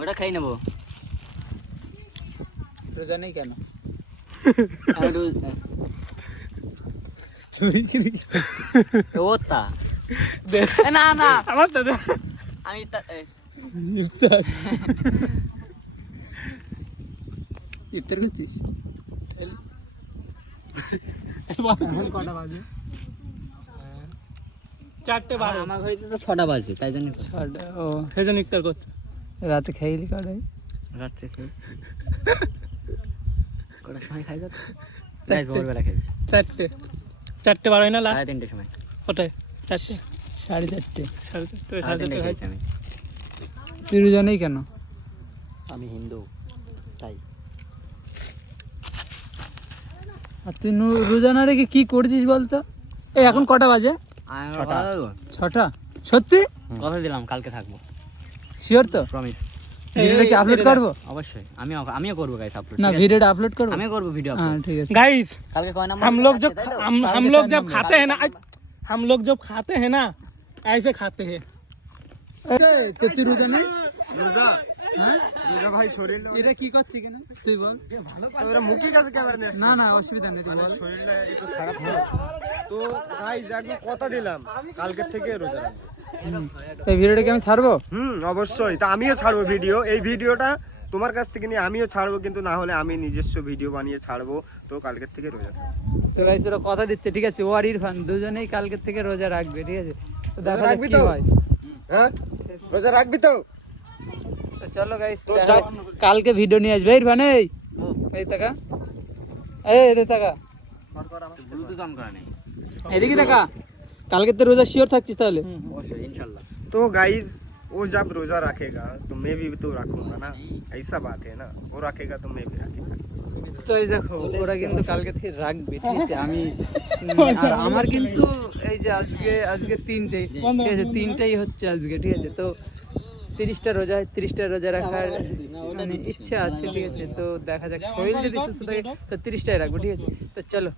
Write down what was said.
ওটা খাই নেবো। রোজা নেই কেন? ওটা না না আমার তো আমি ইফতার করছিস? কটা বাজে? 4:12। আমার ঘরে তো 6টা বাজে, তাই জন্য 6টা। ও সেজন্য ইফতার করছো? রাতে খাইলি কটায়? রাত্রে খেয়েছি। কটার সময় খাই যাচ্ছে? ভোরবেলা খেয়েছি 4:12 না লাস্ট? 3:30 সময়। কোথায়? 4:00? 4:30। 3:30 খেয়েছি আমি। তুই রোজা নেই কেন? আমি হিন্দু তাই। আর তুই রোজা না রেখে কি করছিস বলতো? এই এখন কটা বাজে? 6টা। সত্যি? কথা দিলাম কালকে থাকবো। শিওর তো? প্রমিস। ভিডিওটা কি আপলোড করবো? অবশ্যই আমিও করবো গাইস আপলোড। না, ভিডিওটা আপলোড করবো? আমিও করবো ভিডিও हाँ আপলোড। ठीक है गाइस কালকে কয় নাম্বার? हम लोग जब खाते हैं ना ऐसे खाते हैं। তো তুই রোজা নেই? রোজা হ্যাঁ, রোজা ভাই শরীর এটা কি করছিস কেন তুই বল। তোরা মুখের কাছে ক্যামেরা নিয়ে না না অসুবিধা নেই, তুই বল। শরীরটা একটু খারাপ তো গাইস একদম কথা দিলাম কালকের থেকে রোজা রাখবো। এই ভিডিওটা কি আমি ছাড়বো? অবশ্যই। তা আমিও ছাড়বো ভিডিও, এই ভিডিওটা তোমার কাছ থেকে নিয়ে আমিও ছাড়বো, কিন্তু না হলে আমি নিজস্ব ভিডিও বানিয়ে ছাড়বো। তো কালকের থেকে রোজা থাকবো। তো গাইস ওরা কথা দিচ্ছে, ঠিক আছে? ও আর ইরফান দুজনেই কালকের থেকে রোজা রাখবে, ঠিক আছে? তো দেখা যাক রাখবি কি তো? হয়। হ্যাঁ রোজা রাখবি তো? তো চলো গাইস, তো যাও। কালকে ভিডিও নিয়ে আসবে। ইরফান এই টাকা, এই টাকা, ব্লুটুথ অন করা নেই। এদিকে টাকা। কালকে তো রোজা শিওর থাকছিস তাহলে? অবশ্যই ইনশাআল্লাহ। तो गाइस वो जब रोजा रखेगा तो मैं भी तो रखूंगा ना, ऐसा बात है ना। वो रखेगा तो मैं भी रखेगा। তো এই দেখো ওরা কিন্তু কালকে থেকে রাখবে, ঠিক আছে? আমি আর আমার কিন্তু এই যে আজকে 3টে, ঠিক আছে? 3টাই হচ্ছে আজকে, ঠিক আছে? তো 30টা রোজা রাখার মানে ইচ্ছা আছে, ঠিক আছে? তো দেখা যাক, শরীর যদি সুস্থ থাকে তো 30টাই রাখবো, ঠিক আছে? তো চলো।